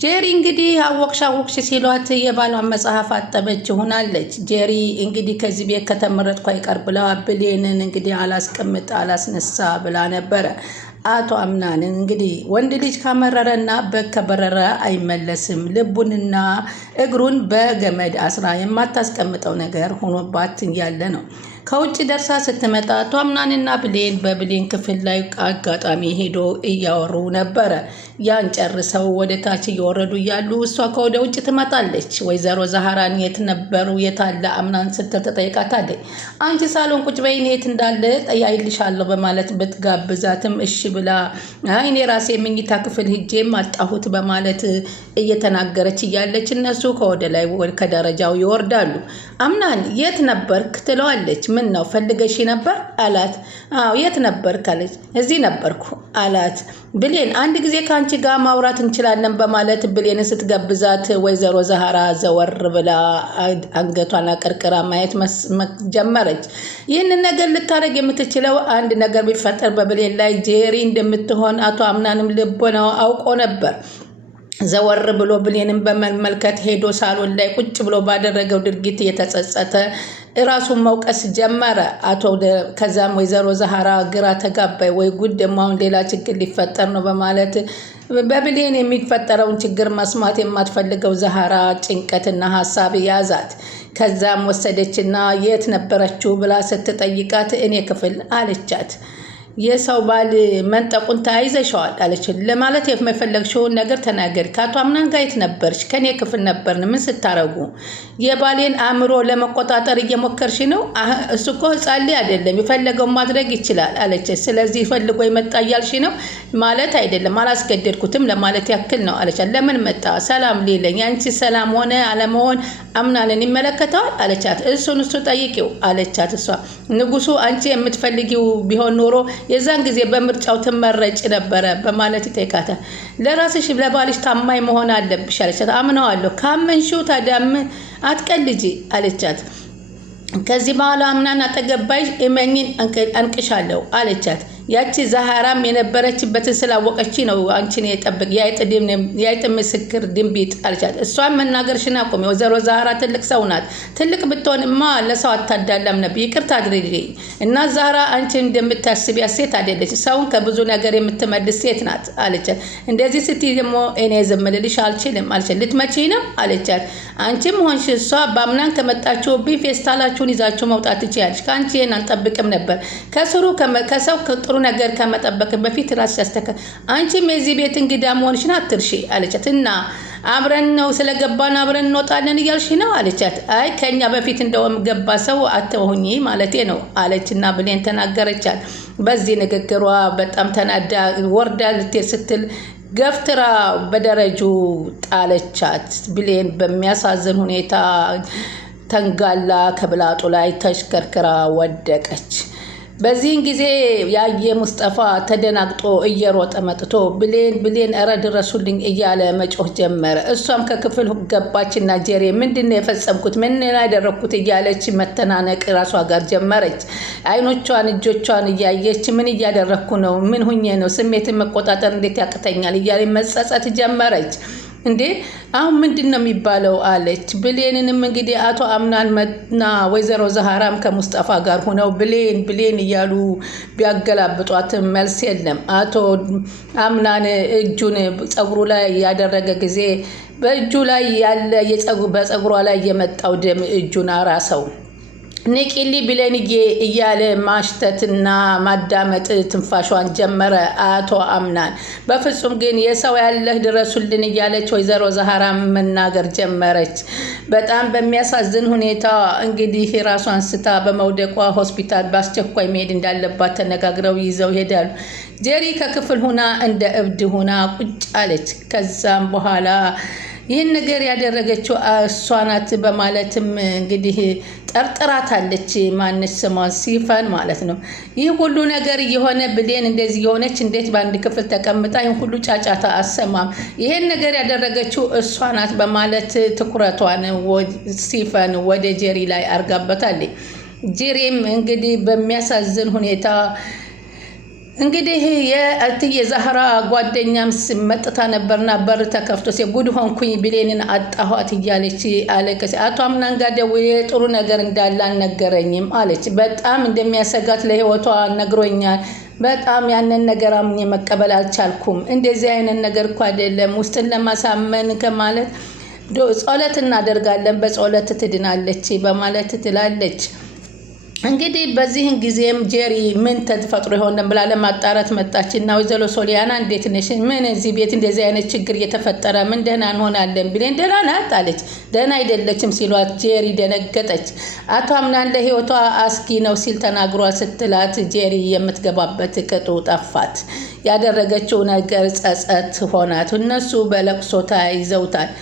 ጄሪ እንግዲህ አወቅሽ ሲሏት የባሏን መጽሐፍ አጠበች ሆናለች። ጄሪ እንግዲህ ከዚህ ቤት ከተመረጥኩ አይቀር ብላ ብሌንን እንግዲህ አላስቀምጥ አላስነሳ ብላ ነበረ። አቶ አምናንን እንግዲህ ወንድ ልጅ ካመረረና በከበረረ አይመለስም፣ ልቡንና እግሩን በገመድ አስራ የማታስቀምጠው ነገር ሆኖባት ያለ ነው። ከውጭ ደርሳ ስትመጣ አቶ አምናንና ብሌን በብሌን ክፍል ላይ አጋጣሚ ሄዶ እያወሩ ነበረ። ያን ጨርሰው ወደ ታች እየወረዱ እያሉ እሷ ከወደ ውጭ ትመጣለች። ወይዘሮ ዛህራን የት ነበሩ የታለ አምናን ስትል ትጠይቃታለች። አንቺ ሳሎን ቁጭ በይ የት እንዳለ ጠያይልሻለሁ በማለት ብትጋብዛትም እሺ ብላ እኔ ራሴ የመኝታ ክፍል ሂጄም አጣሁት በማለት እየተናገረች እያለች እነሱ ከወደ ላይ ከደረጃው ይወርዳሉ። አምናን የት ነበርክ ትለዋለች። ምን ነው ፈልገሽ ነበር አላት። አዎ የት ነበርክ አለች። እዚህ ነበርኩ አላት። ብሌን አንድ ጊዜ ከአንቺ ጋር ማውራት እንችላለን በማለት ብሌን ስትጋብዛት ወይዘሮ ዛህራ ዘወር ብላ አንገቷን አቀርቅራ ማየት ጀመረች። ይህንን ነገር ልታደርግ የምትችለው አንድ ነገር ቢፈጠር በብሌን ላይ ጄሪ እንደምትሆን አቶ አምናንም ልቦናው አውቆ ነበር። ዘወር ብሎ ብሌንን በመመልከት ሄዶ ሳሎን ላይ ቁጭ ብሎ ባደረገው ድርጊት እየተጸጸተ ራሱን መውቀስ ጀመረ። ከዛም ወይዘሮ ዛህራ ግራ ተጋባይ። ወይ ጉድ ደግሞ አሁን ሌላ ችግር ሊፈጠር ነው በማለት በብሌን የሚፈጠረውን ችግር መስማት የማትፈልገው ዛህራ ጭንቀትና ሀሳብ ያዛት። ከዛም ወሰደችና የት ነበረችው ብላ ስትጠይቃት እኔ ክፍል አለቻት። የሰው ባል መንጠቁን ተያይዘሸዋል አለች። ለማለት የፈለግሽውን ነገር ተናገሪ። ከአቶ አምናን ጋር የት ነበርሽ? ከኔ ክፍል ነበርን። ምን ስታረጉ? የባሌን አእምሮ ለመቆጣጠር እየሞከርሽ ነው? እሱ እኮ ህፃን ልጅ አይደለም፣ የፈለገውን ማድረግ ይችላል አለች። ስለዚህ ፈልጎ የመጣ እያልሽ ነው? ማለት አይደለም፣ አላስገደድኩትም ለማለት ያክል ነው አለቻት። ለምን መጣ? ሰላም ሊለኝ። አንቺ ሰላም ሆነ አለመሆን አምናንን ይመለከተዋል አለቻት። እሱን ጠይቂው አለቻት። እሷ ንጉሱ አንቺ የምትፈልጊው ቢሆን ኖሮ የዛን ጊዜ በምርጫው ትመረጭ ነበረ በማለት ይጠይቃታል። ለራስሽ ለባልሽ ታማኝ መሆን አለብሽ አለቻት። አምነዋለሁ። ካመንሽው ታዲያ አትቀልጂ አለቻት። ከዚህ በኋላ አምናን አጠገባይ እመኝን አንቅሻለሁ አለቻት። ያቺ ዛህራም የነበረችበትን ስላወቀች ነው አንቺን የጠብቅ የአይጥ ምስክር ድንቢጥ አለቻት። እሷን መናገርሽን አቁሚ። ወይዘሮ ዛህራ ትልቅ ሰው ናት። ትልቅ ብትሆንማ ለሰው አታዳላም ነበር። ይቅርታ አድርጊ እና ዛህራ አንቺን እንደምታስቢያት ሴት አይደለች። ሰውን ከብዙ ነገር የምትመልስ ሴት ናት አለቻት። እንደዚህ ስትይ ደግሞ እኔ ዝም ልልሽ አልችልም አለቻት። ልትመጪ ነው አለቻት። አንቺም ሆንሽ እሷ በአምናን ከመጣችሁብኝ ፌስታላችሁን ይዛችሁ መውጣት ትችያለሽ። ከአንቺ ይሄን አልጠብቅም ነበር። ከሰው ጥሩ ነገር ከመጠበቅ በፊት ራስሽ ያስተካክል። አንቺም የዚህ ቤት እንግዳ መሆንሽን አትርሺ አለቻት። እና አብረን ነው ስለገባን አብረን እንወጣለን እያልሽ ነው አለቻት። አይ ከኛ በፊት እንደውም ገባ ሰው አትሆኚ ማለቴ ነው አለችና ብሌን ተናገረቻት። በዚህ ንግግሯ በጣም ተናዳ ወርዳ ልትሄድ ስትል ገፍትራ በደረጁ ጣለቻት። ብሌን በሚያሳዝን ሁኔታ ተንጋላ ከብላጡ ላይ ተሽከርክራ ወደቀች። በዚህን ጊዜ ያየ ሙስጠፋ ተደናግጦ እየሮጠ መጥቶ ብሌን እረ ድረሱልኝ እያለ መጮህ ጀመረ። እሷም ከክፍል ገባችና ጄሪ ምንድነው የፈጸምኩት? ምን ያደረኩት? እያለች መተናነቅ ራሷ ጋር ጀመረች። አይኖቿን እጆቿን እያየች ምን እያደረኩ ነው? ምን ሁኜ ነው? ስሜትን መቆጣጠር እንዴት ያቅተኛል? እያለች መጸጸት ጀመረች። እንዴ አሁን ምንድን ነው የሚባለው አለች። ብሌንንም እንግዲህ አቶ አምናንና ወይዘሮ ዛህራም ከሙስጠፋ ጋር ሆነው ብሌን እያሉ ቢያገላብጧትም መልስ የለም። አቶ አምናን እጁን ፀጉሩ ላይ ያደረገ ጊዜ በእጁ ላይ ያለ በፀጉሯ ላይ የመጣው ደም እጁን አራሰው። ንቂሊ ብሌንዬ እያለ ማሽተትና ማዳመጥ ትንፋሿን ጀመረ አቶ አምናን። በፍጹም ግን የሰው ያለህ ድረሱልን እያለች ወይዘሮ ዛህራ መናገር ጀመረች። በጣም በሚያሳዝን ሁኔታ እንግዲህ ራሷን ስታ በመውደቋ ሆስፒታል በአስቸኳይ መሄድ እንዳለባት ተነጋግረው ይዘው ይሄዳሉ። ጄሪ ከክፍል ሁና እንደ እብድ ሁና ቁጭ አለች። ከዛም በኋላ ይህን ነገር ያደረገችው እሷ ናት በማለትም እንግዲህ ጠርጥራታለች። ማንስ ስሟ ሲፈን ማለት ነው። ይህ ሁሉ ነገር የሆነ ብሌን እንደዚህ የሆነች እንዴት በአንድ ክፍል ተቀምጣ ይህን ሁሉ ጫጫታ አሰማም? ይሄን ነገር ያደረገችው እሷ ናት በማለት ትኩረቷን ሲፈን ወደ ጄሪ ላይ አርጋበታለች። ጄሪም እንግዲህ በሚያሳዝን ሁኔታ እንግዲህ የእትዬ ዛህራ ጓደኛም መጥታ ነበርና በር ተከፍቶ ጉድ ሆንኩኝ ብሌንን አጣኋት እያለች አለቀች። አቶ አምናን ጋር ደውዬ ጥሩ ነገር እንዳለ አልነገረኝም አለች። በጣም እንደሚያሰጋት ለህይወቷ ነግሮኛል። በጣም ያንን ነገር አምኜ መቀበል አልቻልኩም። እንደዚህ አይነት ነገር እኮ አይደለም ውስጥን ለማሳመን ከማለት ጸሎት እናደርጋለን በጸሎት ትድናለች በማለት ትላለች። እንግዲህ በዚህን ጊዜም ጄሪ ምን ተፈጥሮ ይሆን ብላ ለማጣራት መጣችና ወይዘሮ ሶሊያና እንዴት ነሽ? ምን እዚህ ቤት እንደዚህ አይነት ችግር እየተፈጠረ ምን ደህና እንሆናለን ብለን ደህና ናት አለች። ደህና አይደለችም ሲሏት ጄሪ ደነገጠች። አቶ አምናን ለህይወቷ አስጊ ነው ሲል ተናግሯ ስትላት ጄሪ የምትገባበት ቅጡ ጠፋት። ያደረገችው ነገር ጸጸት ሆናት። እነሱ በለቅሶ ተያይዘውታል።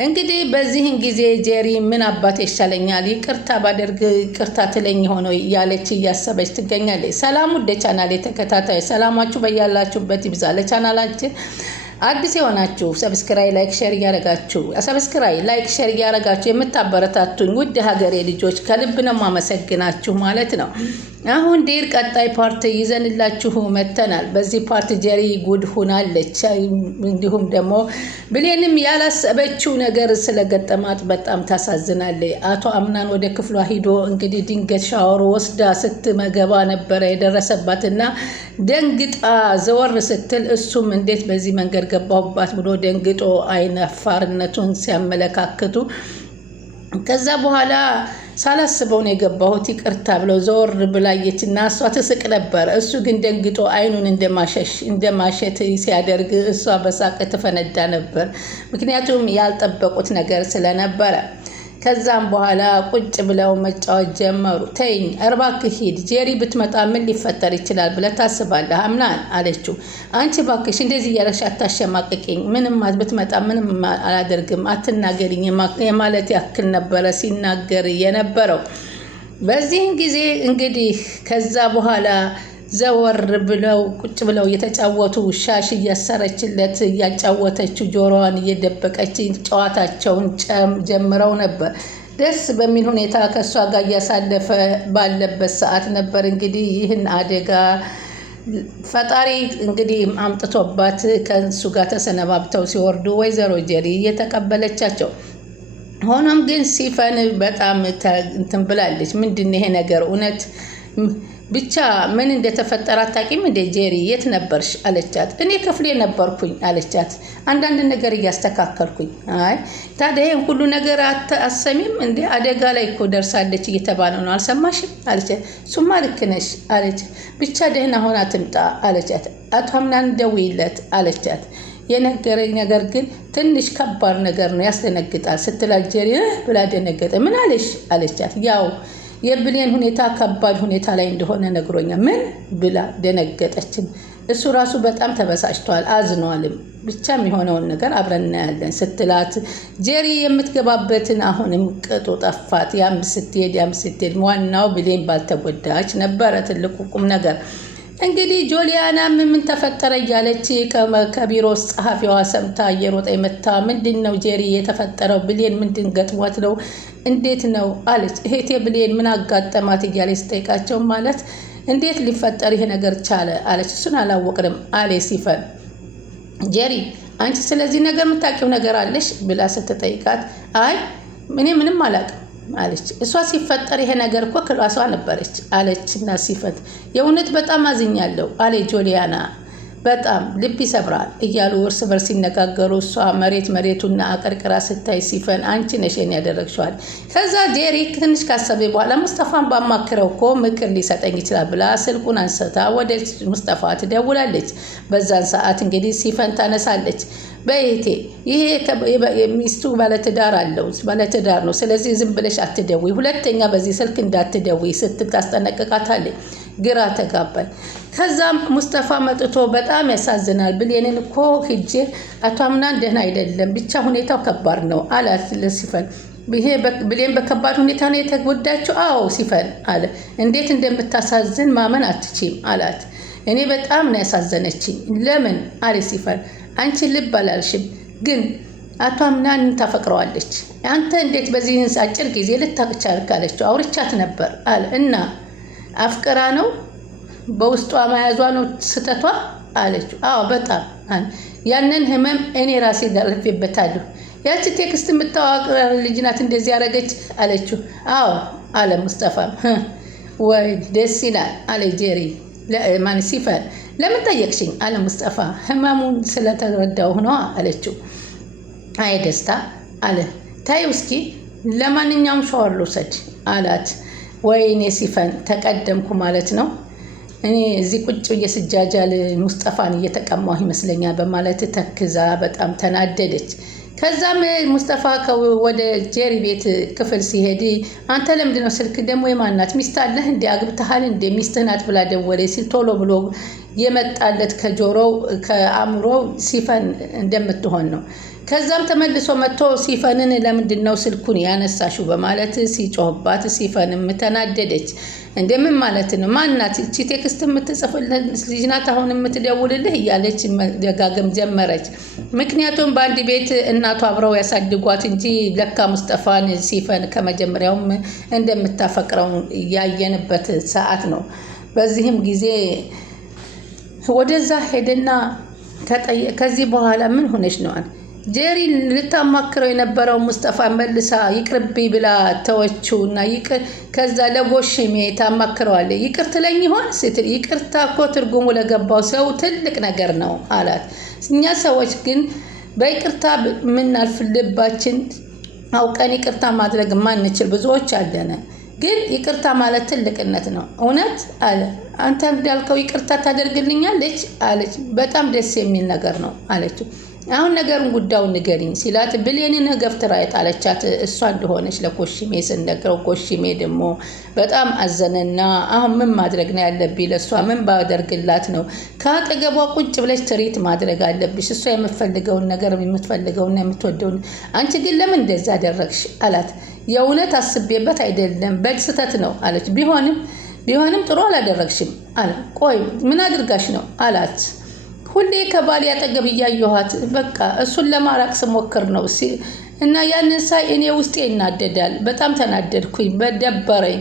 እንግዲህ በዚህን ጊዜ ጄሪ ምን አባት ይሻለኛል ይቅርታ ባደርግ ይቅርታ ትለኝ ሆኖ እያለች እያሰበች ትገኛለች። ሰላም ውድ ቻናሌ ተከታታይ ሰላማችሁ በያላችሁበት ይብዛ። ለቻናላችን አዲስ የሆናችሁ ሰብስክራይብ ላይክ ሼር እያረጋችሁ የምታበረታቱኝ ውድ ሀገሬ ልጆች ከልብ ነው ማመሰግናችሁ ማለት ነው። አሁን ዴር ቀጣይ ፓርት ይዘንላችሁ መተናል። በዚህ ፓርት ጄሪ ጉድ ሆናለች። እንዲሁም ደግሞ ብሌንም ያላሰበችው ነገር ስለገጠማት በጣም ታሳዝናለች። አቶ አምናን ወደ ክፍሏ ሂዶ እንግዲህ ድንገት ሻወር ወስዳ ስትመገባ ነበረ የደረሰባትና ደንግጣ ዘወር ስትል እሱም እንዴት በዚህ መንገድ ገባሁባት ብሎ ደንግጦ አይነፋርነቱን ሲያመለካክቱ ከዛ በኋላ ሳላስበው ነው የገባሁት ይቅርታ ብለው ዘወር ብላየችና እሷ ትስቅ ነበር። እሱ ግን ደንግጦ አይኑን እንደማሸት ሲያደርግ እሷ በሳቅ ትፈነዳ ነበር። ምክንያቱም ያልጠበቁት ነገር ስለነበረ ከዛም በኋላ ቁጭ ብለው መጫወት ጀመሩ። ተይኝ እባክህ ሂድ፣ ጄሪ ብትመጣ ምን ሊፈጠር ይችላል ብለህ ታስባለህ አምናን አለችው። አንቺ እባክሽ እንደዚህ እያለሽ አታሸማቅቂኝ፣ ምንም ብትመጣ ምንም አላደርግም፣ አትናገሪኝ የማለት ያክል ነበረ ሲናገር የነበረው። በዚህን ጊዜ እንግዲህ ከዛ በኋላ ዘወር ብለው ቁጭ ብለው እየተጫወቱ ሻሽ እያሰረችለት እያጫወተችው ጆሮዋን እየደበቀች ጨዋታቸውን ጀምረው ነበር። ደስ በሚል ሁኔታ ከእሷ ጋር እያሳለፈ ባለበት ሰዓት ነበር እንግዲህ ይህን አደጋ ፈጣሪ እንግዲህ አምጥቶባት ከእሱ ጋር ተሰነባብተው ሲወርዱ ወይዘሮ ጄሪ እየተቀበለቻቸው። ሆኖም ግን ሲፈን በጣም እንትን ብላለች። ምንድን ይሄ ነገር እውነት ብቻ ምን እንደተፈጠረ አታውቂም እንደ ጄሪ የት ነበርሽ አለቻት። እኔ ክፍሌ ነበርኩኝ አለቻት። አንዳንድ ነገር እያስተካከልኩኝ። አይ ታዲያ ይሄን ሁሉ ነገር አሰሚም እንደ አደጋ ላይ እኮ ደርሳለች እየተባለ ነው አልሰማሽም አለቻት። ሱማ ልክ ነሽ አለች። ብቻ ደህና ሆና ትምጣ አለቻት። አቶ አምናን ደውይለት አለቻት። የነገረኝ ነገር ግን ትንሽ ከባድ ነገር ነው ያስደነግጣል ስትላት ጄሪ ብላ ደነገጠ። ምን አለሽ አለቻት። ያው የብሌን ሁኔታ ከባድ ሁኔታ ላይ እንደሆነ ነግሮኛል። ምን ብላ ደነገጠችን። እሱ ራሱ በጣም ተበሳጭቷል አዝኗልም። ብቻ የሚሆነውን ነገር አብረን እናያለን ስትላት ጄሪ የምትገባበትን አሁንም ቅጡ ጠፋት። ያም ስትሄድ ዋናው ብሌን ባልተጎዳች ነበረ ትልቁ ቁም ነገር። እንግዲህ ጆሊያና ምን ተፈጠረ እያለች ከቢሮ ውስጥ ጸሐፊዋ ሰምታ እየሮጠ መታ ምንድነው ጄሪ የተፈጠረው? ብሌን ምንድን ገጥሟት ነው? እንዴት ነው አለች። እህቴ ብሌን ምን አጋጠማት እያለች ስጠይቃቸው ማለት እንዴት ሊፈጠር ይሄ ነገር ቻለ አለች። እሱን አላወቅንም አለ ሲፈን። ጄሪ አንቺ ስለዚህ ነገር የምታውቂው ነገር አለሽ ብላ ስትጠይቃት አይ እኔ ምንም አላውቅም አለች። እሷ ሲፈጠር ይሄ ነገር እኮ ክላሷ ነበረች አለችና ሲፈት የእውነት በጣም አዝኛለሁ አለ ጆሊያና። በጣም ልብ ይሰብራል እያሉ እርስ በርስ ሲነጋገሩ እሷ መሬቱና አቀርቅራ ስታይ ሲፈን አንቺ ነሽ ያደረግሽዋል። ከዛ ጄሪ ትንሽ ካሰበ በኋላ ሙስጠፋን ባማክረው እኮ ምክር ሊሰጠኝ ይችላል ብላ ስልኩን አንስታ ወደ ሙስጠፋ ትደውላለች። በዛን ሰዓት እንግዲህ ሲፈን ታነሳለች። በይቴ ይሄ ሚስቱ ባለትዳር ነው። ስለዚህ ዝም ብለሽ አትደውይ፣ ሁለተኛ በዚህ ስልክ እንዳትደውይ ስትታስጠነቅቃታለች። ግራ ተጋባል። ከዛም ሙስጠፋ መጥቶ በጣም ያሳዝናል፣ ብሌንን እኮ ሂጄ አቶ አምናን ደህና አይደለም፣ ብቻ ሁኔታው ከባድ ነው አላት ለሲፈን። ይሄ ብሌን በከባድ ሁኔታ ነው የተጎዳችው? አዎ ሲፈን አለ። እንዴት እንደምታሳዝን ማመን አትችም አላት። እኔ በጣም ነው ያሳዘነችኝ። ለምን አለ ሲፈን። አንቺ ልብ አላልሽም ግን አቶ አምናን ታፈቅረዋለች። አንተ እንዴት በዚህ አጭር ጊዜ ልታውቅ ቻልክ አለችው። አውርቻት ነበር አለ። እና አፍቅራ ነው በውስጧ መያዟ ነው ስተቷ አለችው። አዎ በጣም ያንን ህመም እኔ ራሴ ደርፌበታለሁ። ያቺ ቴክስት የምታዋቅር ልጅ ናት እንደዚህ ያደረገች አለችው። አዎ አለ ሙስጠፋ። ወይ ደስ ይላል አለ ጄሪ። ማን ሲፈን ለምን ጠየቅሽኝ አለ ሙስጠፋ። ህመሙን ስለተረዳው ነዋ አለችው። አይ ደስታ አለ። ታዩ እስኪ ለማንኛውም ሻወር ልውሰድ አላት። ወይኔ ሲፈን ተቀደምኩ ማለት ነው። እኔ እዚህ ቁጭ ብዬ ስጃጃል ሙስጠፋን እየተቀማሁ ይመስለኛል በማለት ተክዛ በጣም ተናደደች። ከዛም ሙስጠፋ ወደ ጄሪ ቤት ክፍል ሲሄድ አንተ ለምንድነው ስልክ ደግሞ የማናት ሚስት አለህ እንዴ አግብተሃል እንዴ ሚስትህ ናት ብላ ደወለች ሲል ቶሎ ብሎ የመጣለት ከጆሮው ከአእምሮው ሲፈን እንደምትሆን ነው። ከዛም ተመልሶ መጥቶ ሲፈንን ለምንድነው ስልኩን ያነሳሽው በማለት ሲጮህባት ሲፈንም ተናደደች። እንደምን ማለት ነው ማናት እቺ ቴክስት የምትጽፍልህ ልጅ ናት አሁን የምትደውልልህ እያለች ደጋግም ጀመረች። ምክንያቱም በአንድ ቤት እናቷ አብረው ያሳድጓት እንጂ ለካ ሙስጠፋን ሲፈን ከመጀመሪያውም እንደምታፈቅረው ያየንበት ሰዓት ነው። በዚህም ጊዜ ወደዛ ሄደና ከዚህ በኋላ ምን ሆነሽ ነው ጄሪ ልታማክረው የነበረው ሙስጠፋ መልሳ ይቅርብኝ ብላ ተወችውና ከዛ ለጎሽሜ ታማክረዋለ ይቅር ትለኝ ይሆን ስትል ይቅርታ እኮ ትርጉሙ ለገባው ሰው ትልቅ ነገር ነው አላት። እኛ ሰዎች ግን በይቅርታ ምናልፍ ልባችን አውቀን ይቅርታ ማድረግ ማንችል ብዙዎች አለን። ግን ይቅርታ ማለት ትልቅነት ነው እውነት አለ። አንተ እንዳልከው ይቅርታ ታደርግልኛለች አለች። በጣም ደስ የሚል ነገር ነው አለችው። አሁን ነገሩን ጉዳዩን ንገሪኝ ሲላት ብሌንን ገፍትራ የጣለቻት እሷ እንደሆነች ለኮሽሜ ስነግረው ኮሽሜ ደግሞ በጣም አዘነና አሁን ምን ማድረግ ነው ያለብኝ ለሷ ምን ባደርግላት ነው ከአጠገቧ ቁጭ ብለሽ ትሪት ማድረግ አለብሽ እሷ የምትፈልገውን ነገር የምትፈልገውና የምትወደውን አንቺ ግን ለምን እንደዛ አደረግሽ አላት። የእውነት አስቤበት አይደለም በስህተት ነው አለች። ቢሆንም ጥሩ አላደረግሽም አለ። ቆይ ምን አድርጋሽ ነው አላት። ሁሌ ከባሌ አጠገብ እያየኋት በቃ እሱን ለማራቅ ስሞክር ነው እና ያንን ሳይ እኔ ውስጤ ይናደዳል። በጣም ተናደድኩኝ በደበረኝ።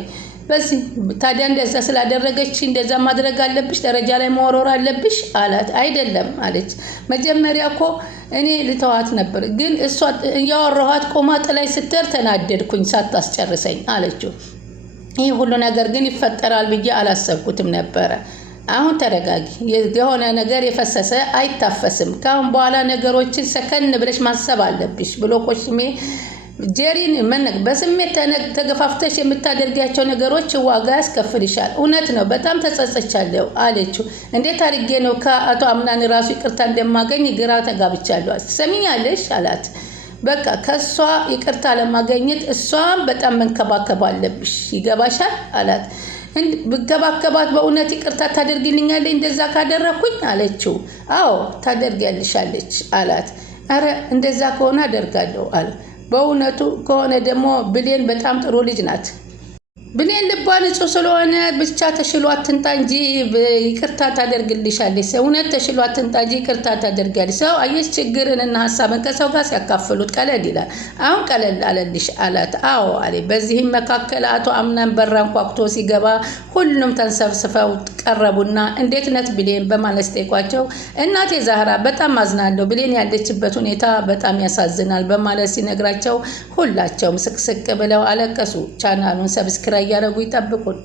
በዚህ ታዲያ እንደዛ ስላደረገች እንደዛ ማድረግ አለብሽ ደረጃ ላይ መወረር አለብሽ አላት። አይደለም አለች። መጀመሪያ እኮ እኔ ልተዋት ነበር ግን እሷ ያወራኋት ቆማ ጥላይ ስትር ተናደድኩኝ ሳታስጨርሰኝ አለችው። ይህ ሁሉ ነገር ግን ይፈጠራል ብዬ አላሰብኩትም ነበረ። አሁን ተረጋጊ የሆነ ነገር የፈሰሰ አይታፈስም ካሁን በኋላ ነገሮችን ሰከን ብለሽ ማሰብ አለብሽ ብሎ ኮሽሜ ጄሪን በስሜት ተገፋፍተሽ የምታደርጊያቸው ነገሮች ዋጋ ያስከፍልሻል። እውነት ነው በጣም ተጸጽቻለሁ አለችው። እንዴት አድርጌ ነው ከአቶ አምናን ራሱ ይቅርታ እንደማገኝ ግራ ተጋብቻለሁ ትሰሚኛለሽ አላት። በቃ ከሷ ይቅርታ ለማግኘት እሷን በጣም መንከባከብ አለብሽ ይገባሻል አላት። ብከባከባት በእውነት ይቅርታ ታደርግልኛለች እንደዛ ካደረኩኝ አለችው። አዎ ታደርጊያለሻለች አላት። አረ እንደዛ ከሆነ አደርጋለሁ አለ። በእውነቱ ከሆነ ደግሞ ብሌን በጣም ጥሩ ልጅ ናት። ብሌን ልቧ ንጹህ ስለሆነ ብቻ ተሽሏት ትንጣ እንጂ ይቅርታ ታደርግልሻለች። እውነት ተሽሏት ትንጣ እንጂ ይቅርታ ታደርጋለች። ሰው አየሽ ችግርንና ሀሳብን ከሰው ጋር ሲያካፍሉት ቀለል ይላል። አሁን ቀለል አለልሽ አላት። አዎ አለ። በዚህም መካከል አቶ አምናን በራን ኳኩቶ ሲገባ ሁሉም ተንሰብስበው ቀረቡና እንዴት ነት ብሌን በማለት ጠይቋቸው እናቴ ዛህራ በጣም አዝናለሁ ብሌን ያለችበት ሁኔታ በጣም ያሳዝናል በማለት ሲነግራቸው ሁላቸውም ስቅስቅ ብለው አለቀሱ። ቻናሉን ሰብስክራይብ ያደረጉ ይጠብቁን።